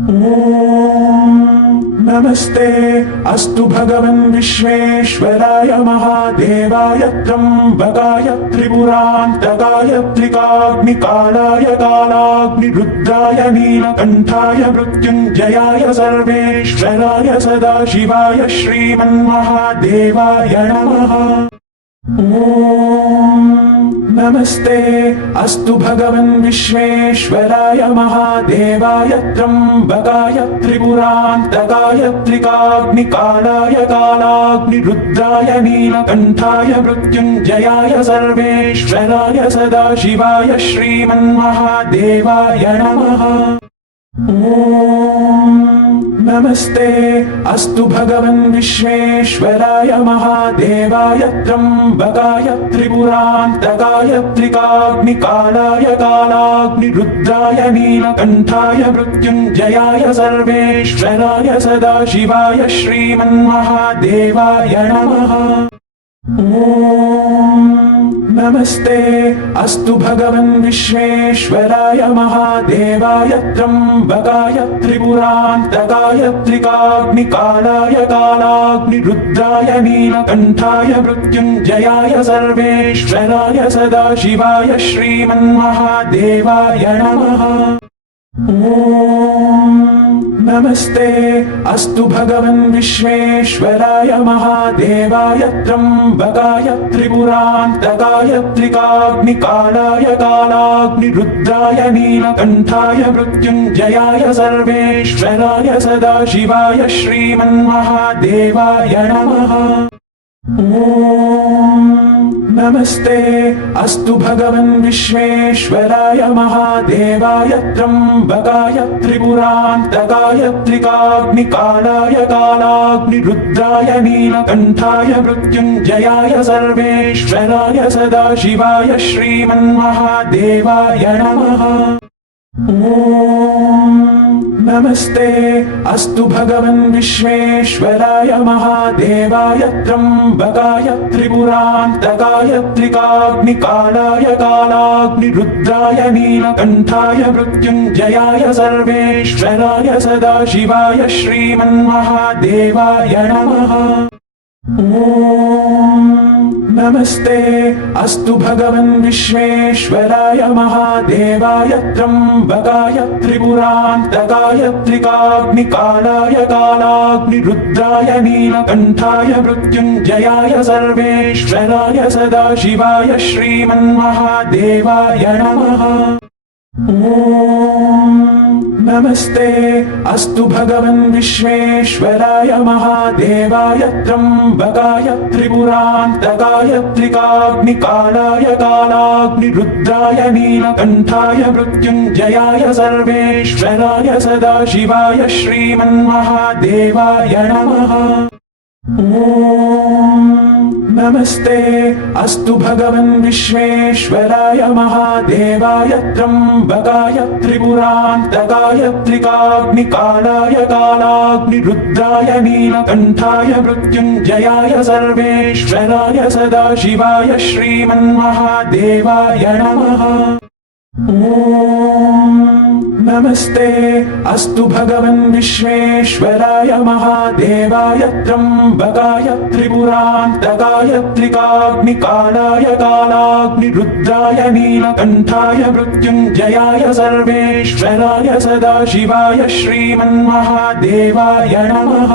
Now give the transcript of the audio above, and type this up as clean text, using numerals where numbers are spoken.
ॐ नमस्ते अस्तु भगवन् विश्वेश्वराय महादेवाय त्र्यम्बकाय त्रिपुरान्तकाय त्रिकाग्निकालाय कालाग्निरुद्राय नीलकण्ठाय मृत्युञ्जयाय सर्वेश्वराय सदाशिवाय श्रीमन्महादेवाय नमः। ॐ नमस्ते अस्तु भगवन् विश्वेश्वराय महादेवाय त्र्यम्बकाय त्रिपुरान्तकाय त्रिकाग्निकालाय कालाग्निरुद्राय नीलकण्ठाय मृत्युञ्जयाय सर्वेश्वराय सदाशिवाय श्रीमन्महादेवाय नमः। ॐ नमस्ते अस्तु भगवन् विश्वेश्वराय महादेवाय त्र्यम्बकाय त्रिपुरान्तकाय त्रिकाग्निकालाय कालाग्निरुद्राय नीलकण्ठाय मृत्युञ्जयाय सर्वेश्वराय सदाशिवाय श्रीमन्महादेवाय नमः। ॐ नमस्ते अस्तु भगवन् विश्वेश्वराय महादेवाय त्र्यम्बकाय त्रिपुरान्तकाय त्रिकाग्निकालाय कालाग्निरुद्राय नीलकण्ठाय मृत्युञ्जयाय सर्वेश्वराय सदाशिवाय श्रीमन्महादेवाय नमः। ॐ नमस्ते अस्तु भगवन् विश्वेश्वराय महादेवाय त्र्यम्बकाय त्रिपुरान्तकाय त्रिकाग्निकालाय कालाग्निरुद्राय नीलकण्ठाय मृत्युञ्जयाय सर्वेश्वराय सदाशिवाय श्रीमन्महादेवाय नमः। ॐ नमस्ते अस्तु भगवन् विश्वेश्वराय महादेवाय त्र्यम्बकाय त्रिपुरान्तकाय त्रिकाग्निकालाय कालाग्निरुद्राय नीलकण्ठाय मृत्युञ्जयाय सर्वेश्वराय सदाशिवाय श्रीमन्महादेवाय नमः। ॐ नमस्ते अस्तु भगवन् विश्वेश्वराय महादेवाय त्र्यम्बकाय त्रिपुरान्तकाय त्रिकाग्निकालाय कालाग्निरुद्राय नीलकण्ठाय मृत्युञ्जयाय सर्वेश्वराय सदाशिवाय श्रीमन्महादेवाय नमः। ॐ नमस्ते अस्तु भगवन् विश्वेश्वराय महादेवाय त्र्यम्बकाय त्रिपुरान्तकाय त्रिकाग्निकालाय कालाग्निरुद्राय नीलकण्ठाय मृत्युञ्जयाय सर्वेश्वराय सदाशिवाय श्रीमन्महादेवाय नमः। ॐ नमस्ते अस्तु भगवन् विश्वेश्वराय महादेवाय त्र्यम्बकाय त्रिपुरान्तकाय त्रिकाग्निकालाय कालाग्निरुद्राय नीलकण्ठाय मृत्युञ्जयाय सर्वेश्वराय सदाशिवाय श्रीमन्महादेवाय नमः। ॐ नमस्ते अस्तु भगवन् विश्वेश्वराय महादेवाय त्र्यम्बकाय त्रिपुरान्तकाय त्रिकाग्निकालाय कालाग्निरुद्राय नीलकण्ठाय मृत्युञ्जयाय सर्वेश्वराय सदाशिवाय श्रीमन्महादेवाय नमः। ॐ नमस्ते अस्तु भगवन् विश्वेश्वराय महादेवाय त्र्यम्बकाय त्रिपुरान्तकाय त्रिकाग्निकालाय कालाग्निरुद्राय नीलकण्ठाय मृत्युञ्जयाय सर्वेश्वराय सदाशिवाय श्रीमन्महादेवाय नमः।